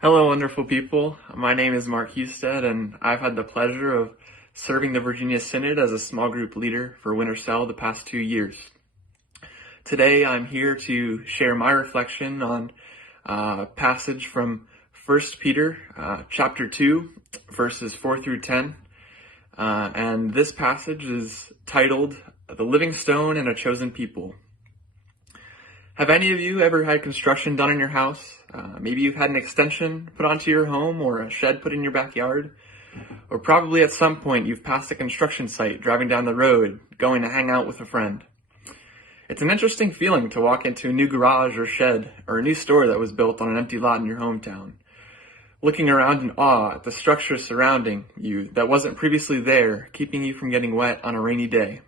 Hello, wonderful people. My name is Mark Husted, and I've had the pleasure of serving the Virginia Synod as a small group leader for Winter Cell the past 2 years. Today, I'm here to share my reflection on a passage from 1 Peter chapter 2, verses 4 through 10. And this passage is titled, "The Living Stone and a Chosen People." Have any of you ever had construction done in your house? Maybe you've had an extension put onto your home or a shed put in your backyard. Or probably at some point you've passed a construction site driving down the road, going to hang out with a friend. It's an interesting feeling to walk into a new garage or shed or a new store that was built on an empty lot in your hometown, looking around in awe at the structure surrounding you that wasn't previously there, keeping you from getting wet on a rainy day.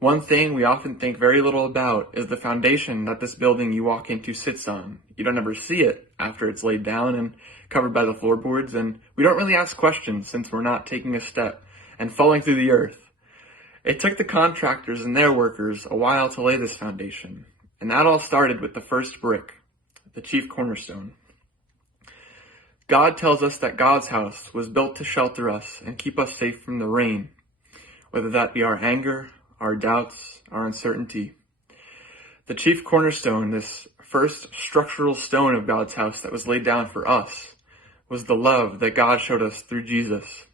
One thing we often think very little about is the foundation that this building you walk into sits on. You don't ever see it after it's laid down and covered by the floorboards, and we don't really ask questions since we're not taking a step and falling through the earth. It took the contractors and their workers a while to lay this foundation, and that all started with the first brick, the chief cornerstone. God tells us that God's house was built to shelter us and keep us safe from the rain, whether that be our anger, our doubts, our uncertainty. The chief cornerstone, this first structural stone of God's house that was laid down for us, was the love that God showed us through Jesus.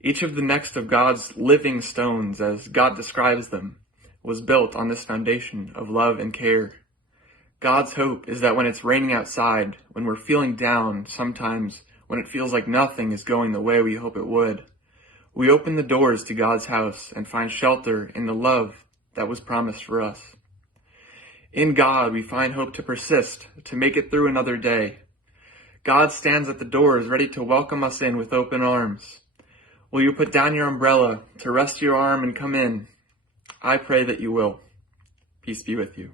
Each of the next of God's living stones, as God describes them, was built on this foundation of love and care. God's hope is that when it's raining outside, when we're feeling down, sometimes when it feels like nothing is going the way we hope it would, we open the doors to God's house and find shelter in the love that was promised for us. In God, we find hope to persist, to make it through another day. God stands at the doors ready to welcome us in with open arms. Will you put down your umbrella to rest your arm and come in? I pray that you will. Peace be with you.